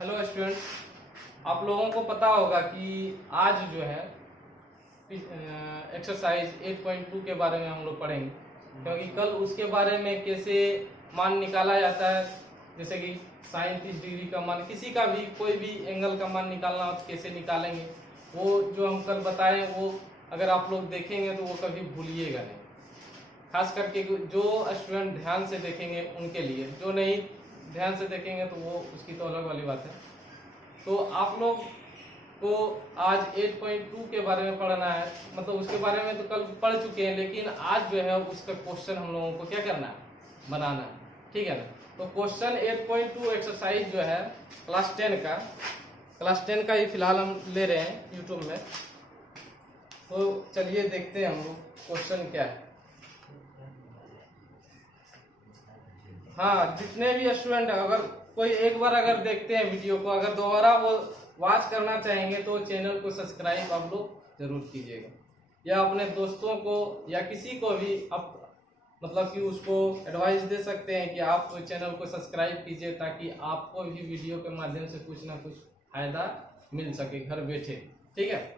Hello students, आप लोगों को पता होगा कि आज जो है एक्सरसाइज 8.2 के बारे में हम लोग पढ़ेंगे, क्योंकि कल उसके बारे में कैसे मान निकाला जाता है, जैसे कि साइन 30 डिग्री का मान, किसी का भी कोई भी एंगल का मान निकालना हो तो कैसे निकालेंगे, वो जो हम कल बताएं वो अगर आप लोग देखेंगे तो वो कभी भूलिएगा नहीं। खास करके जो स्टूडेंट ध्यान से देखेंगे उनके लिए, जो नहीं ध्यान से देखेंगे तो वो उसकी तो अलग वाली बात है। तो आप लोग को आज 8.2 के बारे में पढ़ना है, मतलब उसके बारे में तो कल पढ़ चुके हैं, लेकिन आज जो है उसका क्वेश्चन हम लोगों को क्या करना है, बनाना है। ठीक है ना। तो क्वेश्चन 8.2 एक्सरसाइज जो है क्लास 10 का ही फिलहाल हम ले रहे हैं यूट्यूब में। तो चलिए देखते हैं हम लोग क्वेश्चन क्या है। हाँ, जितने भी स्टूडेंट अगर कोई एक बार अगर देखते हैं वीडियो को, अगर दोबारा वो वॉच करना चाहेंगे तो चैनल को सब्सक्राइब आप लोग जरूर कीजिएगा, या अपने दोस्तों को या किसी को भी आप मतलब कि उसको एडवाइस दे सकते हैं कि आप चैनल को सब्सक्राइब कीजिए, ताकि आपको भी वीडियो के माध्यम से कुछ ना कुछ फायदा मिल सके घर बैठे। ठीक है।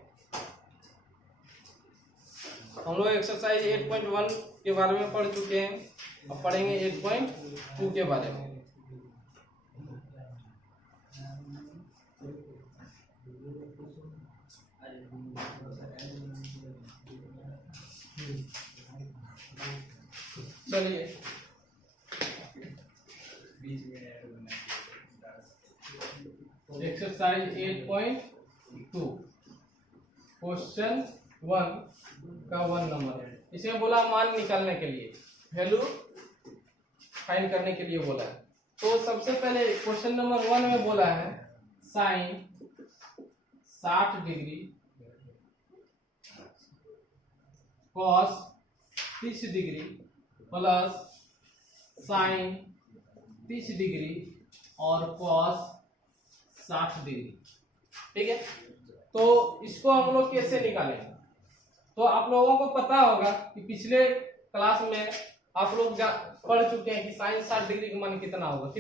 हम लोग एक्सरसाइज 8.1 के बारे में पढ़ चुके हैं, अब पढ़ेंगे 8.2 के बारे में। चलिए एक्सरसाइज 8.2 क्वेश्चन 1 का 1 नंबर है। इसमें बोला मान निकालने के लिए, वैल्यू फाइंड करने के लिए बोला है। तो सबसे पहले क्वेश्चन नंबर 1 में बोला है sine 60 degree cos 30 degree plus sine 30 degree और कॉस 60 डिग्री। ठीक है। तो इसको हम लोग कैसे निकालेंगे? तो आप लोगों को पता होगा कि पिछले क्लास में आप लोग पढ़ चुके हैं कि साइन 60 डिग्री का मान कितना होगा,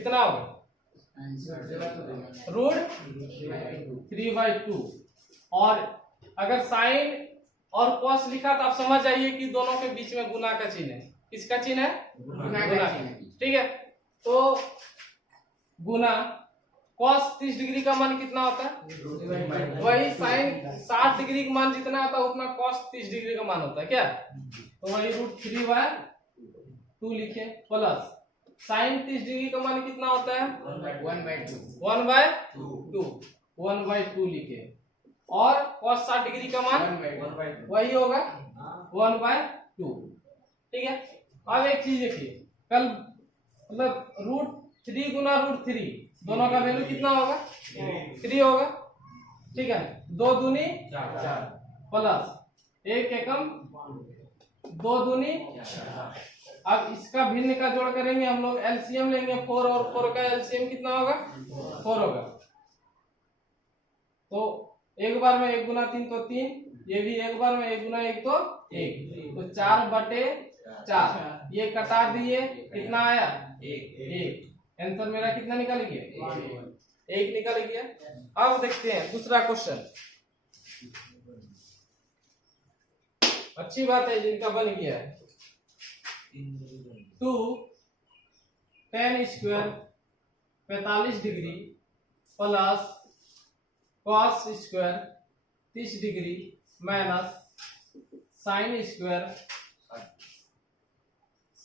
रूट 3/2। और अगर साइन और कॉस लिखा तो आप समझ जाइए कि दोनों के बीच में गुना का चिन्ह है। किसका चिन्ह है? गुना का। ठीक है। तो गुना कॉस 30 डिग्री का मान कितना होता है? वही साइन 60 डिग्री का मान जितना आता है उतना कॉस 30 डिग्री का मान होता है क्या? तो वही रूट 3/2 लिखे, प्लस साइन 30 डिग्री का मान कितना होता है? 1/2 लिखे, और कॉस 60 डिग्री का मान वही होगा 1/2। ठीक है। अब एक चीज देखिए, कल मतलब रूट 3 गुना रूट 3, दोनों का वैल्यू कितना होगा? 3 होगा। ठीक है। 2 दूनी 4 प्लस 1 एकम 2 दूनी 4। अब इसका भिन्न का जोड़ करेंगे हम लोग, एलसीएम लेंगे 4, और 4 का एलसीएम कितना होगा? 4 होगा। तो एक बार में 1 गुना 3 तो 3, ये भी एक बार में 1 गुना 1 तो 1, तो 4/4 ये कटा दिए, कितना आया? 1। आंसर मेरा कितना निकल गया? 1 निकल गया। अब देखते हैं दूसरा क्वेश्चन। अच्छी बात है जिनका बन गया है। 2 tan square 45 degree plus cos square 30 degree minus sine square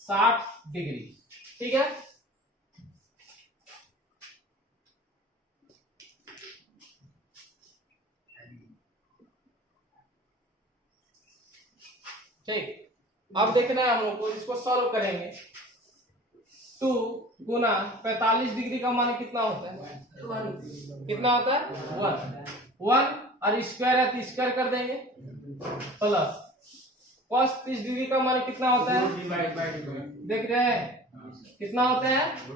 60 degree. ठीक है। ठीक। अब देखना है हम लोग को, इसको सॉल्व करेंगे। 2 गुना 45 डिग्री का मान कितना होता है? 1। कितना होता है? 1 और स्क्वायर है तो स्क्वायर कर देंगे, प्लस कॉस 30 डिग्री का मान कितना होता है? देख रहे हैं कितना होता है?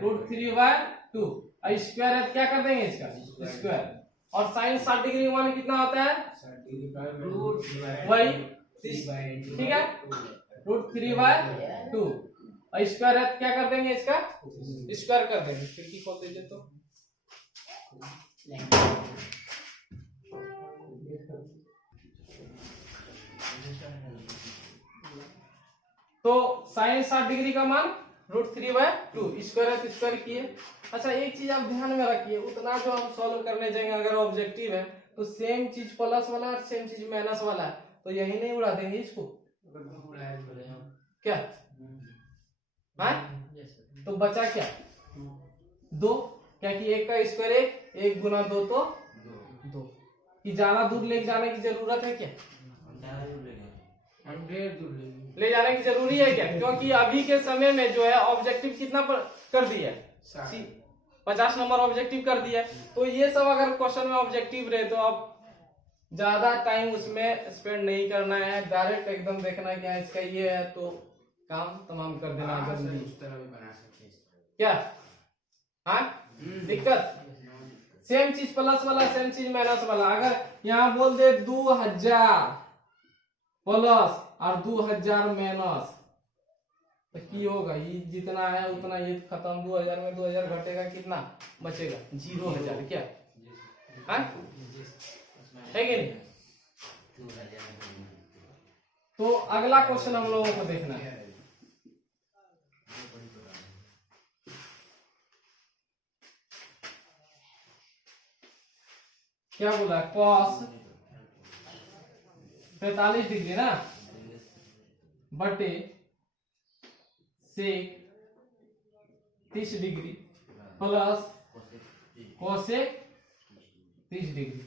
रूट 3/2। और स्क्वायर है तो क्या कर देंगे इसका? स्क्वायर। और साइन 60 डिग्री का मान कितना होता है? वही। ठीक है। रूट 3/2 और स्क्वायर है क्या कर देंगे? इसका स्क्वायर कर देंगे। खिड़की खोल दीजिए तो तो साइन 60 डिग्री का मान √3/2 स्क्वायर है तो स्क्वायर किए। अच्छा एक चीज आप ध्यान में रखिए, उतना जो हम सॉल्व करने जाएंगे अगर ऑब्जेक्टिव है तो सेम चीज प्लस वाला और सेम चीज माइनस वाला है तो यही नहीं उड़ा देंगे इसको क्या? हाँ तो बचा क्या? 2, क्या कि 1 का स्क्वायर 1 गुना 2 तो 2 कि ज्यादा दूर ले जाने की जरूरत है क्या? ले जाने की जरूरी है क्या? क्योंकि अभी के समय में जो है ऑब्जेक्टिव कितना पर कर दिया है 50 नंबर ऑब्जेक्टिव कर दिया है। तो ये सब अगर क्वेश्चन में ऑब्जेक्टिव रहे तो अब ज्यादा टाइम उसमें स्पेंड नहीं करना है, डायरेक्ट एकदम देखना है क्या इसका ये है तो काम तमाम कर देना है जल्दी। उस तरह भी बना सकते हैं क्या हाँ दिक्कत सेम चीज प्लस वाला सेम चीज माइनस वाला, अगर यहाँ बोल दे 2000 प्लस और 2000 माइनस तो की होगा? ये जितना है उतना ये खत्म, 2000 में 2000 घटेगा कितना बचेगा? 0,000 क्या हाँ? है कि नहीं? तो अगला क्वेश्चन हम लोगों को देखना है। क्या बोला? cos 45 डिग्री ना बटे sec 30 degree plus cosec 30 degree.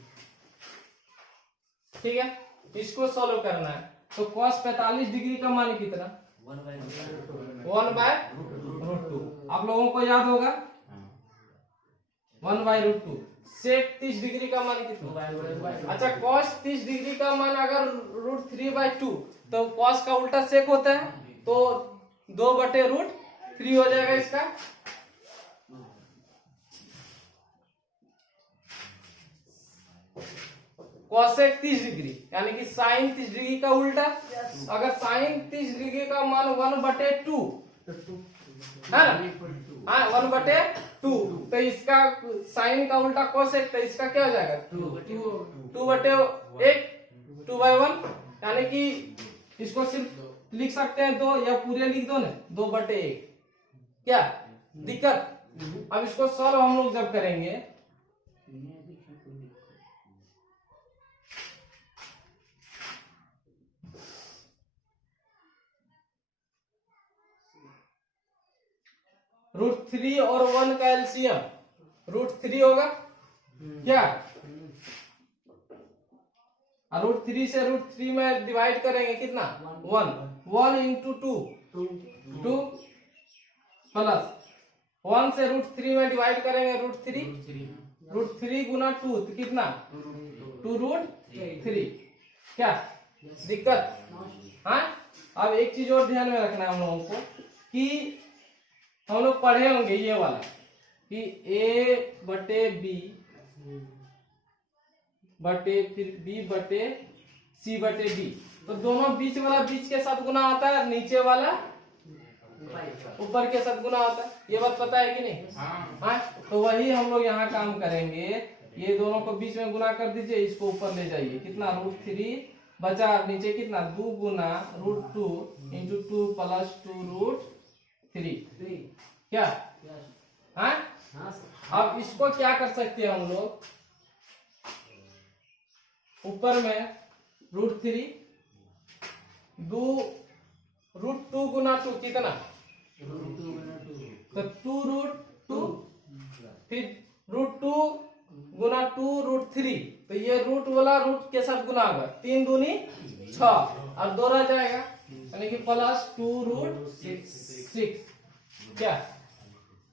ठीक है, इसको सॉल्व करना है। तो cos 45 डिग्री का मान कितना? 1/√2। आप लोगों को याद होगा 1/√2। sec 30 डिग्री का मान कितना? अच्छा cos 30 डिग्री का मान अगर √3/2 तो cos का उल्टा sec होता है तो 2/√3 हो जाएगा इसका। cosec 30 डिग्री यानी कि sin 30 डिग्री का उल्टा। अगर sin 30 डिग्री का मान 1/2 है ना? हाँ 1/2 तो इसका sin का उल्टा cosec तो इसका क्या हो जाएगा? 2/1 2/1 यानी कि इसको सिर्फ लिख सकते हैं 2 या पूरे लिख दो ना 2/1। क्या दिक्कत? अब इसको सॉल्व हम लोग जब करेंगे √3 और 1 का एलसीएम √3 होगा क्या? √3 से √3 में डिवाइड करेंगे कितना? 1 इंटू 2 प्लस 1 से √3 में डिवाइड करेंगे √3 गुना 2 तो कितना? 2√3। क्या दिक्कत? हाँ अब एक चीज और ध्यान में रखना है हम लोगों को कि हम लोग पढ़े होंगे ये वाला कि A/B बटे फिर B/C/D तो दोनों बीच वाला बीच के साथ गुना होता है, नीचे वाला ऊपर के साथ गुना होता है। ये बात पता है कि नहीं? हाँ तो वही हम लोग यहाँ काम करेंगे। ये दोनों को बीच में गुना कर दीजिए, इसको ऊपर ले जाइए। कितना? √3 बचा नीचे कितना? 2 गुना √2 इंटू 2 प्लस 2√3। क्या हाँ? अब इसको क्या कर सकते हैं हम लोग? ऊपर में √3 √2 गुना 2 कितना? तो 2√2 फिर √2 गुना 2√3 तो ये रूट वाला रूट के साथ गुना होगा 3 दूनी 6 और 2 रह जाएगा यानी कि प्लस 2√6। क्या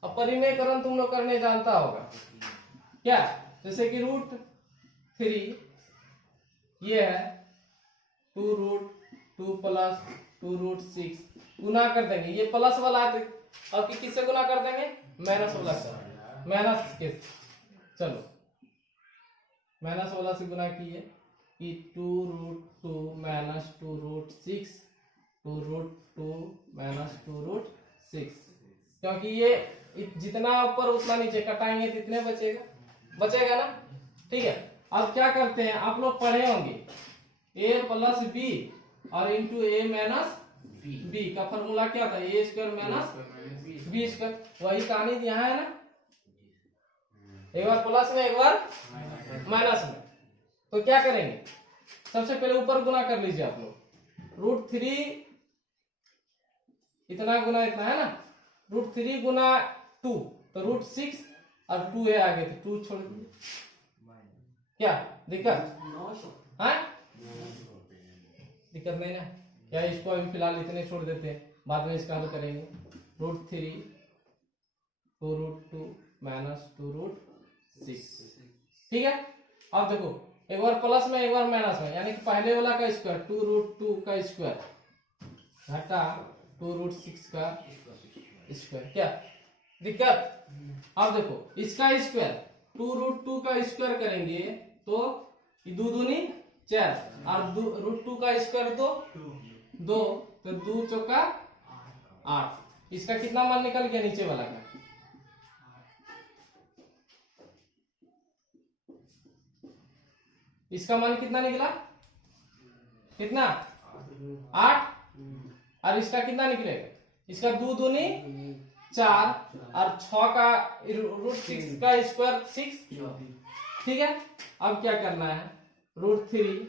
अब परिमेयकरण तुम लोग करने जानता होगा क्या? जैसे कि √3 ये है 2√2 प्लस 2√6 गुना कर देंगे। ये प्लस वाला और किससे गुना कर देंगे? माइनस वाला से। माइनस के चलो माइनस वाला से गुना किए कि 2√2 माइनस 2√6 2√2 माइनस 2√6 क्योंकि ये जितना ऊपर उतना नीचे कटाएंगे कितने बचेगा? बचेगा ना, ठीक है। अब क्या करते हैं, आप लोग पढ़े होंगे a प्लस बी और इंटू ए माइनस बी का फॉर्मूला क्या था, A square minus B square. वही कहानी यहाँ है ना, एक बार प्लस में एक बार माइनस में। तो क्या करेंगे, सबसे पहले ऊपर गुना कर लीजिए आप लोग, √3 इतना गुना इतना है ना, √3 गुना 2 तो √6 और 2 है आगे तो 2 छोड़ दीजिए। क्या दिक्कत है, दिक्कत नहीं ना, क्या इसको अभी फिलहाल इतने छोड़ देते हैं, बाद में इसका हल करेंगे। √3 2 √2 माइनस 2 √6, ठीक है। अब देखो एक बार प्लस में एक बार माइनस में, यानी कि पहले वाला का स्क्वायर 2 √2 का स्क्वायर घटा 2 √6 का स्क्वायर, क्या दिक्कत। अब देखो इसका स्क्वायर 2 √2 का स्क्वायर करेंगे तो 2 दूनी 4 और √2 का स्क्वायर 2 तो 2 चौका 8। इसका कितना मान निकल गया नीचे वाला का, इसका मान कितना निकला, कितना 8 और इसका कितना निकलेगा, इसका 2 दूनी 4 और 6 का √6 का स्क्वायर 6, ठीक है। अब क्या करना है, √3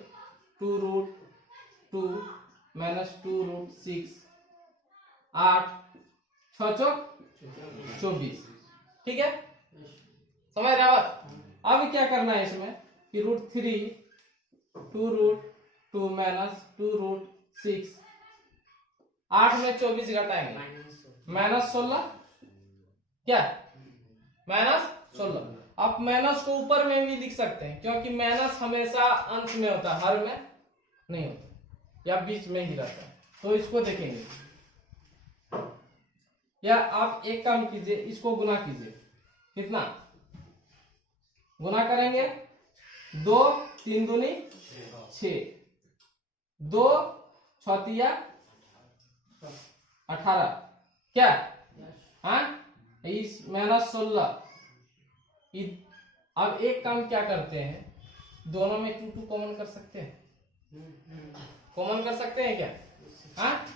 2 √2 माइनस 2 √6 8 6 चौक 24, ठीक है, समझ रहे हो। अब क्या करना है इसमें कि √3 2 √2 माइनस 2 √6 8 में 24 घटाएंगे माइनस 16, क्या माइनस 16। आप माइनस को ऊपर में भी लिख सकते हैं क्योंकि माइनस हमेशा अंत में होता है, हर में नहीं होता या बीच में ही रहता है। तो इसको देखेंगे, या आप एक काम कीजिए, इसको गुना कीजिए, कितना गुना करेंगे 2 3 दूनी 6 2 6 18, क्या हाँ इस माइनस 16। अब एक काम क्या करते हैं, दोनों में 2 2 कॉमन कर सकते हैं, कॉमन कर सकते हैं क्या, हाँ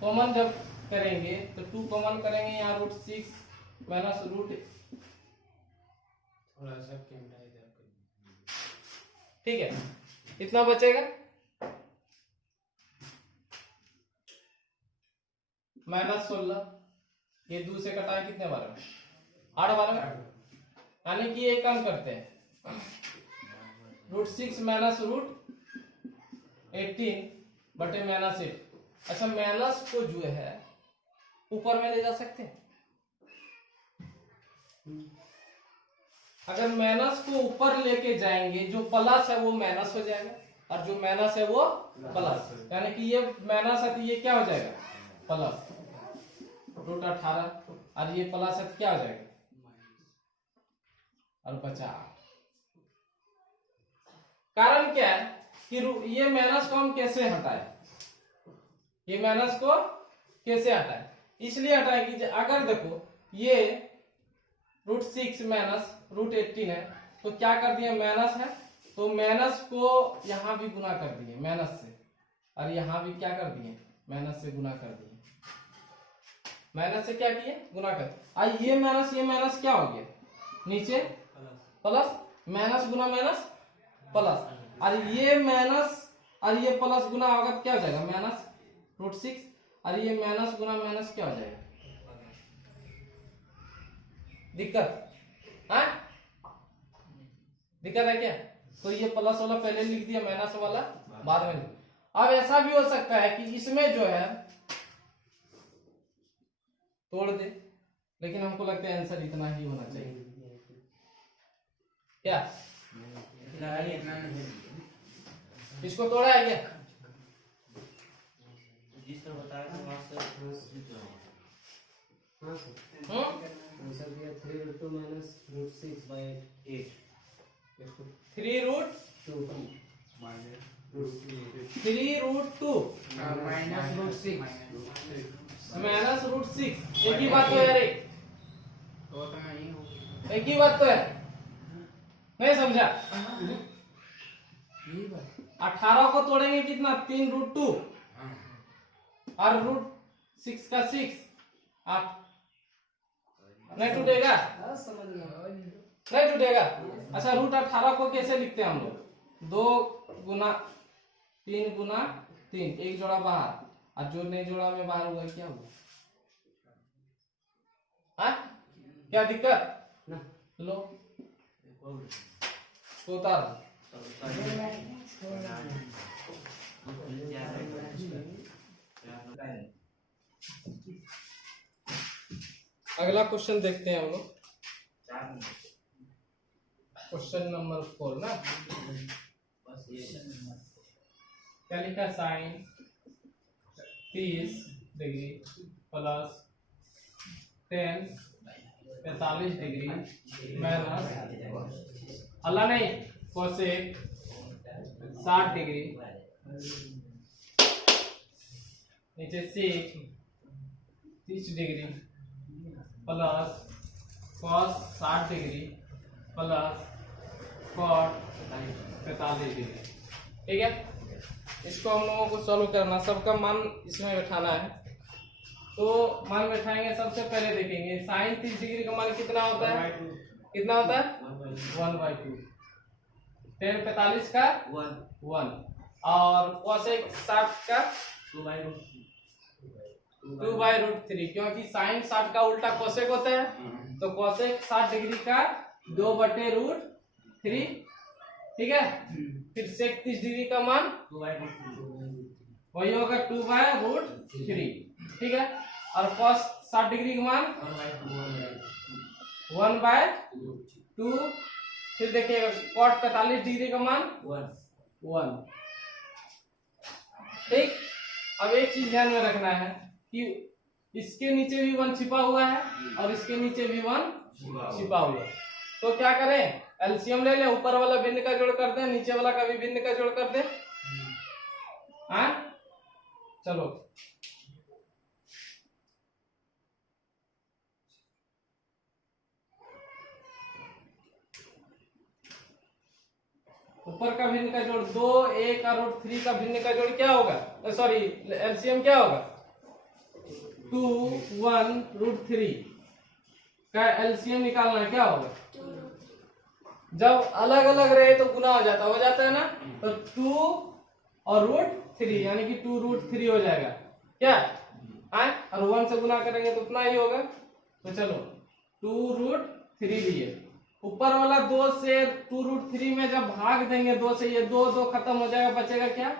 कॉमन जब करेंगे तो 2 कॉमन करेंगे, यहाँ √6 माइनस थोड़ा सा ठीक है, इतना बचेगा माइनस 16, ये 2 से कटाए कितने बार में 8 बार में, यानी कि एक काम करते हैं √6 माइनस √18 बटे माइनस 8। अच्छा माइनस को जो है ऊपर में ले जा सकते हैं, अगर माइनस को ऊपर लेके जाएंगे जो प्लस है वो माइनस हो जाएगा और जो माइनस है वो प्लस, यानी कि ये माइनस है तो ये क्या हो जाएगा प्लस √18 और ये प्लस है तो क्या हो जाएगा और 50। कारण क्या है कि ये माइनस को हम कैसे हटाए, ये माइनस को कैसे हटाए, इसलिए हटाए कि अगर देखो ये √6 माइनस √18 है तो क्या कर दिए माइनस है, तो माइनस को यहां भी गुना कर दिए माइनस से, और यहां भी क्या कर दिए माइनस से गुना कर दिए, माइनस से क्या किए गुना कर। आज ये माइनस क्या हो गया नीचे प्लस, माइनस गुना माइनस प्लस, और ये माइनस और ये प्लस गुना होगा तो क्या हो जाएगा माइनस √6 और ये माइनस गुना माइनस क्या हो जाएगा, दिक्कत हाँ दिक्कत है क्या। तो ये प्लस वाला पहले लिख दिया, माइनस वाला बाद में। अब ऐसा भी हो सकता है कि इसमें जो है तोड़ दे, लेकिन हमको लगता है आंसर इतना ही होना चाहिए, क्या इसको तोड़ा है क्या, जिस तरह बताया था वहां से 3 √2 माइनस √6 by 8 3 √2 माइनस √6 एक ही बात तो है रे, एक ही बात तो है, नहीं समझा? 18 को तोड़ेंगे कितना? 3√2 और √6 का 6 8 नहीं टूटेगा? नहीं टूटेगा। अच्छा √18 को कैसे लिखते हैं हम लोग? 2 गुना 3 गुना 3, एक जोड़ा बाहर और जो नहीं जोड़ा में बाहर हुआ क्या हुआ? हाँ क्या दिक्कत? लो तो उतार। अगला क्वेश्चन देखते हैं हम लोग। क्वेश्चन नंबर 4 ना, क्या लिखा? Sine 30 degree plus 10 45 degree minus अल्लाह नहीं कोसेक 60 डिग्री नीचे sec 30 degree plus cos 60 degree plus cot 45 degree. ठीक है, इसको हम लोगों को सॉल्व करना, सबका मान इसमें बैठाना है। तो मान बैठाएंगे, सबसे पहले देखेंगे साइन 30 डिग्री का मान कितना होता है? कितना होता है? 1/2। 10 45 का 1 और कोसेक 60 का 2/√3, क्योंकि साइन 60 का उल्टा कोसेक होता है, तो कोसेक 60 डिग्री का 2/√3। ठीक है, फिर सेक 30 डिग्री का मान वही होगा 2/√3। ठीक है, और कॉस 60 डिग्री का मान 1/2। फिर देखिएगा कॉट 45 डिग्री का मान 1। ठीक, अब एक चीज ध्यान में रखना है कि इसके नीचे भी 1 छिपा हुआ है और इसके नीचे भी 1 छिपा हुआ है। तो क्या करें? एलसीएम ले लें, ऊपर वाला भिन्न का जोड़ कर दें, नीचे वाला का भी भिन्न का जोड़ कर दें। हाँ चलो, ऊपर का भिन्न का जोड़ 2, 1 और √3 का भिन्न का जोड़ क्या होगा? सॉरी एलसीएम क्या होगा? 2, 1, √3 का एलसीएम निकालना है, क्या होगा? जब अलग अलग रहे तो गुना हो जाता है ना, तो 2 और √3 यानी कि 2√3 हो जाएगा क्या? हाँ, और 1 से गुना करेंगे तो उतना ही होगा। तो चलो 2√3 लिए, ऊपर वाला 2 से 2√3 में जब भाग देंगे 2 से, ये 2 खत्म हो जाएगा, बचेगा क्या?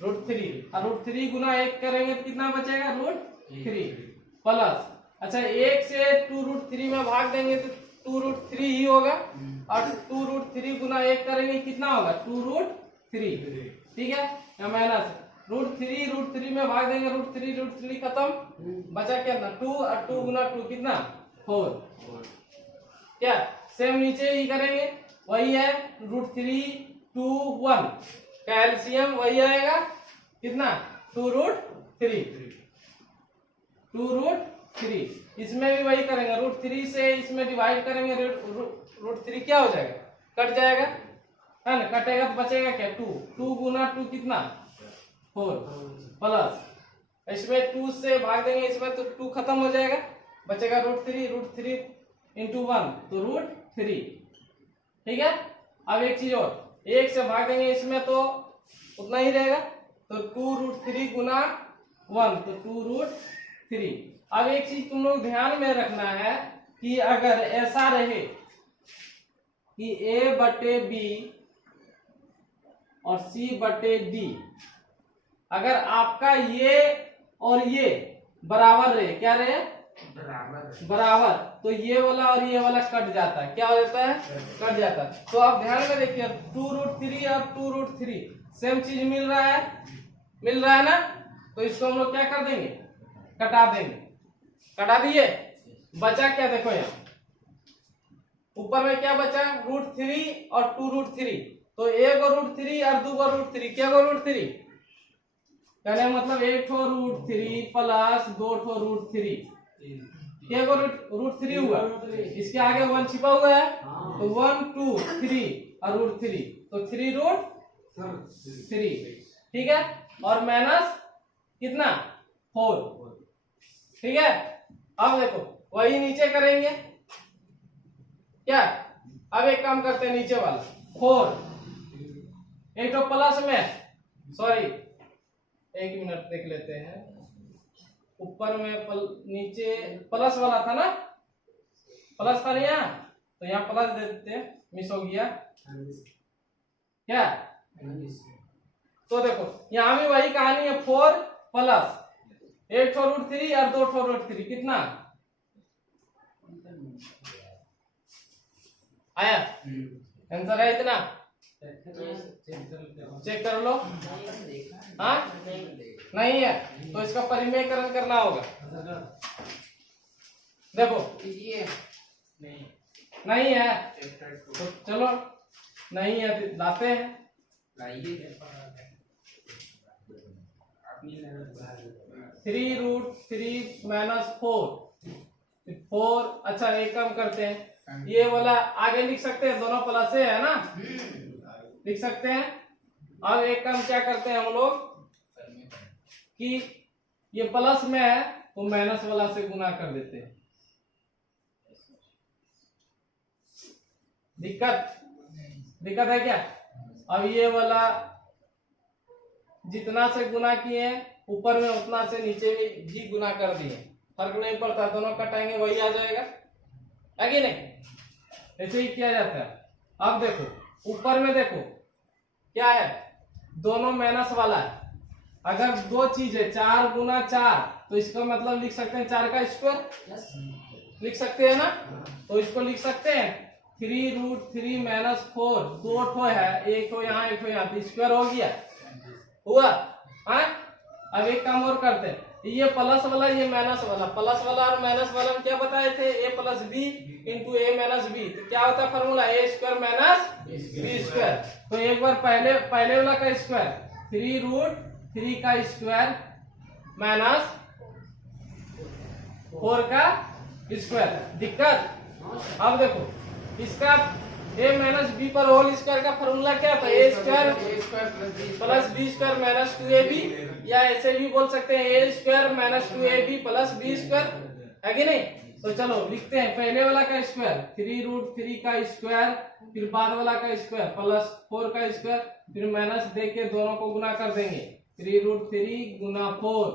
√3 और √3 गुना 1 करेंगे तो कितना बचेगा? √3 प्लस, अच्छा 1 से 2√3 में भाग देंगे तो 2√3 ही होगा, और 2√3 गुना 1 करेंगे कितना होगा? 2√3। ठीक है, या माइनस √3 में भाग देंगे, √3 खत्म, बचा क्या? 2 और 2 गुना 2 कितना? 4। क्या सेम नीचे ही करेंगे, वही है √3, 2, 1 का एलसीएम वही आएगा कितना? 2√3। इसमें भी वही करेंगे, √3 से इसमें डिवाइड करेंगे, √3 क्या हो जाएगा? कट जाएगा, है ना? कटेगा तो बचेगा क्या? 2 गुना 2 कितना? 4 प्लस, इसमें 2 से भाग देंगे इसमें तो 2 खत्म हो जाएगा, बचेगा √3 इंटू 1 तो √3। ठीक है, अब एक चीज और, 1 से भाग देंगे इसमें तो उतना ही रहेगा, तो 2√3 गुना 1 तो 2√3। अब एक चीज तुम लोग ध्यान में रखना है कि अगर ऐसा रहे कि A/B और C/D, अगर आपका ये और ये बराबर रहे, क्या रहे? बराबर, तो ये वाला और ये वाला कट जाता है, क्या हो जाता है? कट जाता है। तो आप ध्यान में देखिए 2√3 और 2√3 सेम चीज मिल रहा है ना, तो इसको हम लोग क्या कर देंगे? कटा देंगे। कटा दिए, बचा क्या? देखो यहाँ ऊपर में क्या बचा? √3 और 2√3, तो 1 √3 और 2 √3, क्या √3? कहने मतलब 1 √3 प्लस 2 √3 क्या को रूट 3 हुआ, इसके आगे 1 छिपा हुआ है तो 1 2 3 और रूट 3 तो 3 रूट 3, ठीक है। और माइनस कितना 4, ठीक है। अब देखो वही नीचे करेंगे क्या, अब एक काम करते हैं नीचे वाला 4, एक तो प्लस में, सॉरी 1 मिनट देख लेते हैं, ऊपर में नीचे प्लस वाला था ना, प्लस था नहीं यहाँ, तो यहाँ प्लस दे देते हैं, मिस हो गया क्या। तो देखो यहाँ भी वही कहानी है, 4 प्लस 1 ठो रूट 3 और 2 ठो रूट 3 कितना आया, आंसर है इतना, चेक कर लो। हाँ नहीं है तो इसका परिमेयकरण करना होगा, देखो नहीं है तो चलो नहीं है तो लाते हैं, 3 रूट 3 माइनस 4, अच्छा एक काम करते हैं, ये वाला आगे लिख सकते हैं, दोनों प्लस है ना, लिख सकते हैं। अब एक काम क्या करते हैं हम लोग कि ये प्लस में है तो माइनस वाला से गुना कर देते हैं, दिक्कत है क्या। अब ये वाला जितना से गुना किए ऊपर में उतना से नीचे भी गुना कर दिए, फर्क नहीं पड़ता, दोनों कटाएंगे वही आ जाएगा, है कि नहीं, ऐसे ही किया जाता है। अब देखो ऊपर में देखो क्या है, दोनों माइनस वाला है, अगर दो चीज है 4 गुना 4 तो इसका मतलब लिख सकते हैं 4 का स्क्वायर लिख सकते हैं ना, तो इसको लिख सकते हैं 3 रूट 3 माइनस 4, 2 ठो है, एक ठो यहाँ एक ठो यहाँ, तो स्क्वायर हो गया, हुआ। हाँ अब एक काम और करते हैं, ये प्लस वाला ये माइनस वाला, प्लस वाला और माइनस वाला में क्या बताए थे, a plus B into A minus B, तो क्या होता है formula, A square minus B square. तो एक बार पहले वाला का स्क्वायर 3 रूट 3 का स्क्वायर माइनस 4 का स्क्वायर, दिक्कत। अब देखो इसका a माइनस बी पर होल स्क्वायर का फॉर्मूला क्या था, A square plus B square minus 2ab, या ऐसे भी बोल सकते हैं A square minus 2ab plus B square, है कि नहीं। तो चलो लिखते हैं पहले वाला का स्क्वायर 3 रूट 3 का स्क्वायर, फिर बाद वाला का स्क्वायर प्लस 4 का स्क्वायर, फिर माइनस दे के दोनों को गुना कर देंगे, 3 रूट 3 गुना 4।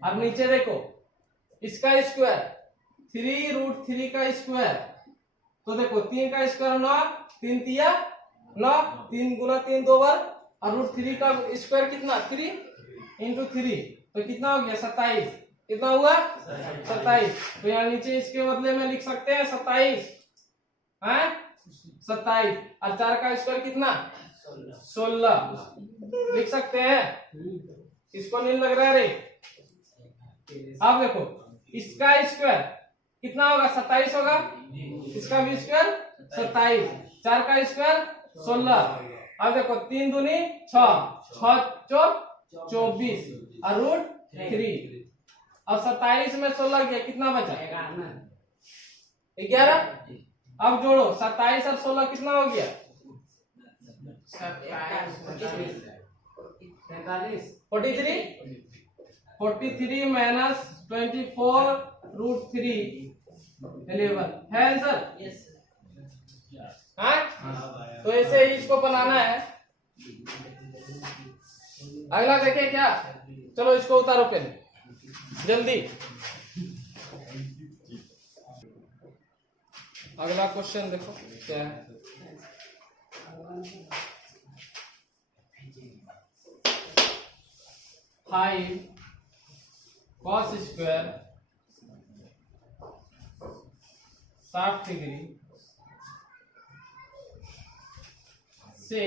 अब नीचे देखो इसका स्क्वायर 3 रूट 3 का स्क्वायर, तो देखो 3 का स्क्वायर 9, 3 तिया 9, 3 गुना 3 2 बार, और रूट 3 का स्क्वायर कितना 3 इंटू 3, तो कितना हो गया 27, कितना हुआ 27। तो यहाँ नीचे इसके बदले में लिख सकते हैं 27, है 27, और 4 का स्क्वायर कितना 16 लिख सकते हैं, इसको नहीं लग रहा है रे। अब देखो इसका स्क्वायर कितना होगा 27 होगा, इसका भी स्क्वायर 27, 4 का स्क्वायर 16, अब देखो 3 दूनी 6, 6 चौक 24 और रूट 3, अब 27 में 16 गया कितना बचा 11। अब जोड़ो 27 और 16 कितना हो गया 43 माइनस 24 रूट 3 11 है आंसर। हाँ तो ऐसे ही इसको बनाना है। अगला देखिए क्या, चलो इसको उतारो पेन जल्दी। अगला क्वेश्चन देखो क्या है, फाइव कॉस स्क्वायर 60 डिग्री से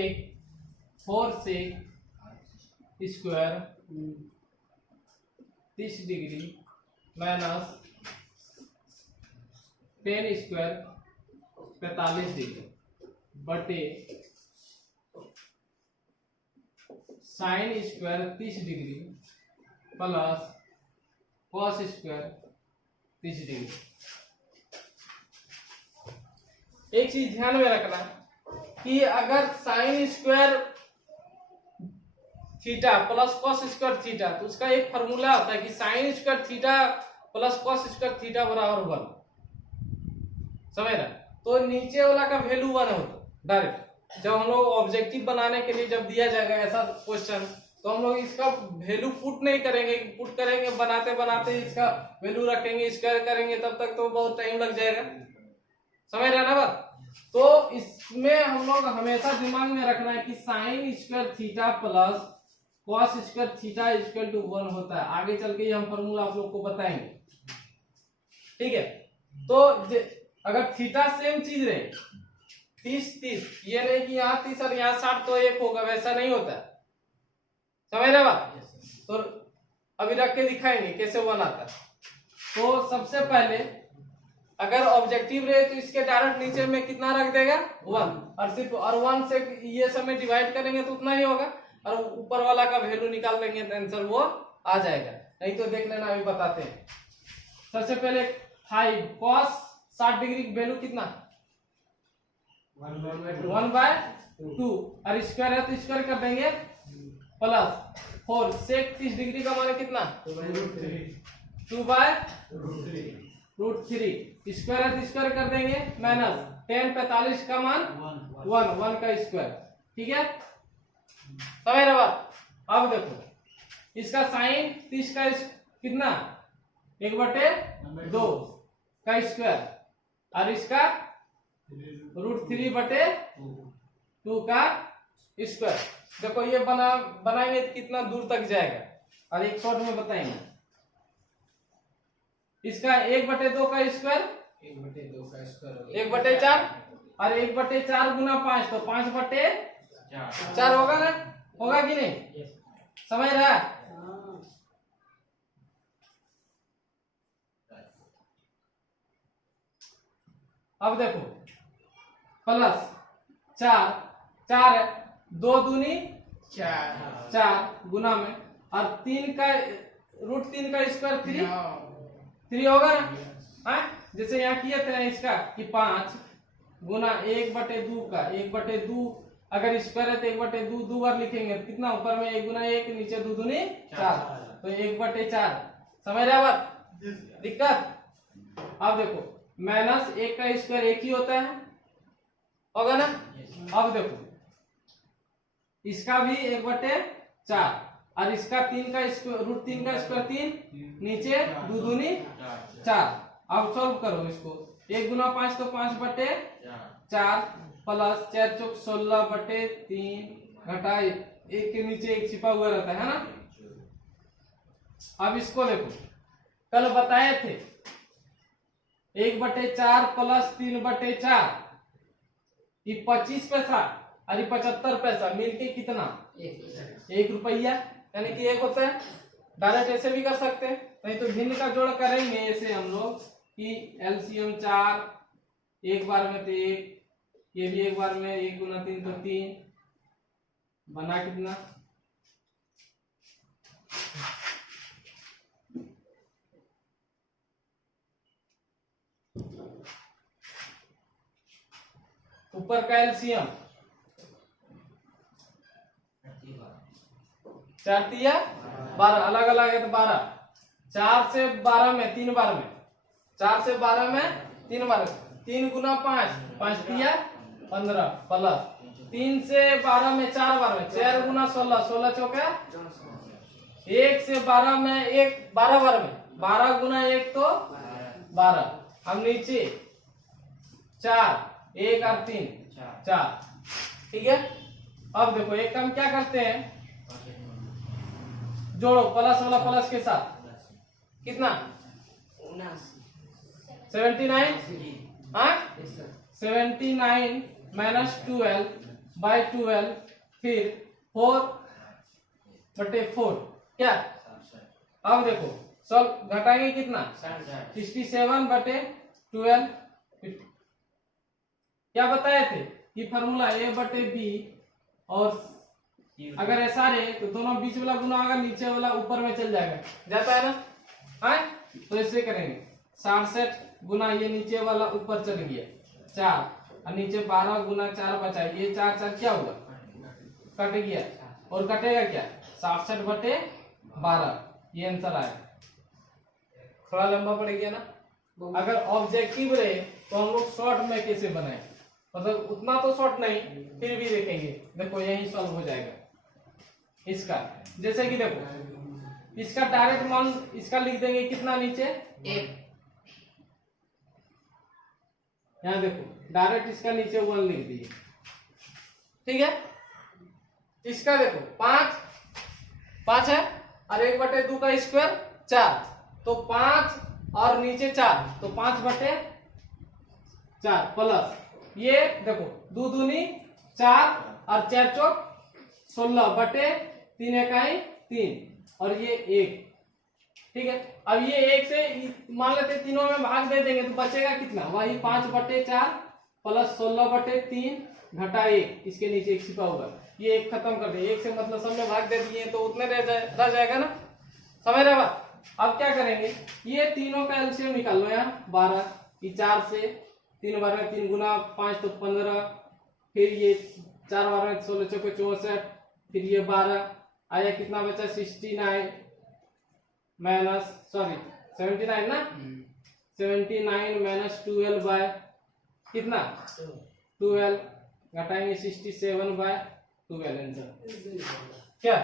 4 से square 30 degree minus 10 square 45 degree बटे sine square 30 degree plus cos square 30 degree. एक चीज ध्यान में रखना कि अगर sine square theta plus cos square theta, तो उसका एक फॉर्मूला होता है कि sine square theta plus cos square theta बराबर 1, समझ रहा। तो नीचे वाला का वैल्यू 1 होता डायरेक्ट। जब हम लोग ऑब्जेक्टिव बनाने के लिए जब दिया जाएगा ऐसा क्वेश्चन, तो हम लोग इसका वैल्यू पुट नहीं करेंगे, पुट करेंगे बनाते बनाते इसका वैल्यू रखेंगे, स्क्वायर करेंगे, तब तक तो बहुत टाइम लग जाएगा, समझ रहा ना बात। तो इसमें हम लोग हमेशा दिमाग में रखना है कि sine square theta plus cos square theta equal to 1 होता है। आगे चल के ये हम फॉर्मूला आप लोग को बताएंगे, ठीक है। तो अगर थीटा सेम चीज रहे 30-30, ये नहीं कि यहाँ 30 और यहाँ 60 तो एक होगा, वैसा नहीं होता, समझ रहे बात। तो अभी रख के दिखाएंगे कैसे 1 आता है। तो सबसे पहले अगर ऑब्जेक्टिव रहे तो इसके डायरेक्ट नीचे में कितना रख देगा 1, और सिर्फ और 1 से ये समय डिवाइड करेंगे तो उतना ही होगा, और ऊपर वाला का वैल्यू निकाल लेंगे तो आंसर वो आ जाएगा। नहीं तो देख लेना, अभी बताते हैं। सबसे पहले 5 cos 60 डिग्री की वैल्यू कितना 1/2, और स्क्वायर है तो स्क्वायर कर देंगे, प्लस 4 sec 30 डिग्री का मान कितना 2/√3, स्क्वायर है तो स्क्वायर कर देंगे, माइनस tan 45 का मान 1 का स्क्वायर, ठीक है, समझ रहे बात। अब देखो इसका साइन 30 का कितना 1/2 का स्क्वायर, और इसका √3/2 का स्क्वायर। देखो ये बनाएंगे तो कितना दूर तक जाएगा, और एक शॉर्ट में बताएंगे। इसका 1/2 का स्क्वायर 1/4, और 1/4 गुना 5 तो 5/4 होगा ना, होगा कि नहीं, समझ रहा है। अब देखो प्लस 4 है, 2 दूनी 4 गुना में, और 3 का √3 का स्क्वायर 3 होगा ना। हाँ जैसे यहाँ किए थे इसका कि 5 गुना 1/2 का 1/2, अगर स्क्वायर है तो 1/2 दो बार लिखेंगे तो कितना, ऊपर में 1 गुना 1 नीचे 2 दूनी 4, तो 1/4, समझ रहे बात, दिक्कत। अब देखो माइनस 1 का स्क्वायर 1 ही होता है, होगा ना। अब देखो इसका भी 1/4, और इसका 3 का √3 का स्क्वायर 3, नीचे 2 दूनी 4। अब सॉल्व करो इसको, 1 गुना 5 तो 5/4, प्लस 4 चौक 16/3, घटा 1 के नीचे 1 छिपा हुआ रहता है ना। अब इसको देखो, कल बताए थे 1/4 प्लस 3/4, ये 25 पैसा और ये 75 पैसा मिलके कितना 1 रुपया, यानी कि 1 होता है। डायरेक्ट ऐसे भी कर सकते हैं, नहीं तो भिन्न का जोड़ करेंगे ऐसे हम लोग कि एलसीएम 4 एक बार में तो 1, ये भी एक बार में 1 गुना 3 तो 3, बना कितना ऊपर का एलसीएम 4 तिया 12, अलग अलग है तो 12, 4 से 12 में 3 बार में, 4 से 12 में 3 बार, 3 गुना 5, 5 तिया 15, प्लस 3 से 12 में 4 बार में, 4 गुना 16, 16 चौका 1 से 12 में 1 12 बार में, 12 गुना 1 तो 12। हम नीचे 4 1 और 3 4, ठीक है। अब देखो एक काम क्या करते हैं, जोड़ो प्लस वाला प्लस के साथ, कितना 79, हाँ 79 माइनस 12/12, फिर 4/4, क्या। अब देखो सब घटाएंगे कितना 67/12, क्या बताए थे कि फॉर्मूला A/B, और अगर ऐसा रहे तो दोनों बीच वाला गुना होगा, नीचे वाला ऊपर में चल जाएगा, जाता है ना। हाँ तो ऐसे करेंगे, 67 गुना ये नीचे वाला ऊपर चल गया 4 और नीचे 12 गुना 4 बचा, ये 4 4 क्या हुआ कट गया और कटेगा क्या 67/12, ये आंसर आया। थोड़ा लंबा पड़ गया ना। अगर ऑब्जेक्टिव रहे तो हम लोग शॉर्ट में कैसे बनाए, मतलब उतना तो शॉर्ट नहीं फिर भी देखेंगे। देखो यही सॉल्व हो जाएगा इसका। जैसे कि देखो इसका डायरेक्ट मान इसका लिख देंगे कितना नीचे 1, यहाँ देखो डायरेक्ट इसका नीचे 1 लिख दिए, ठीक है। इसका देखो 5 है और 1/2 का स्क्वायर 4, तो 5 और नीचे 4 तो 5/4 प्लस ये देखो 2 दूनी 4 और 4 चौक 16/3 इकाई 3 और ये 1, ठीक है। अब ये 1 से मान लेते तीनों में भाग दे देंगे तो बचेगा कितना, वही 5/4 प्लस 16/3 घटा 1, इसके नीचे 1 छिपा होगा, ये 1 खत्म कर दिए, 1 से मतलब सब में भाग दे दिए तो उतने रह जाएगा ना, समझ रहे बात। अब क्या करेंगे, ये तीनों का एलसीएम निकाल लो, यहाँ 12 की 4 से 3 बार में 3 गुना 5 तो 15, फिर ये 4 बार में 16 चौके 64, फिर ये 12 आया, कितना बचा 69 माइनस 79 ना, 79 माइनस 12 बाय कितना 12 घटाएंगे 67/12 आंसर। क्या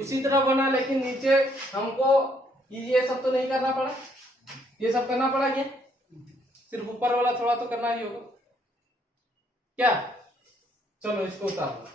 उसी तरह बना, लेकिन नीचे हमको ये सब तो नहीं करना पड़ा, ये सब करना पड़ा, ये सिर्फ ऊपर वाला थोड़ा तो करना ही होगा। क्या चलो इसको उतार लो।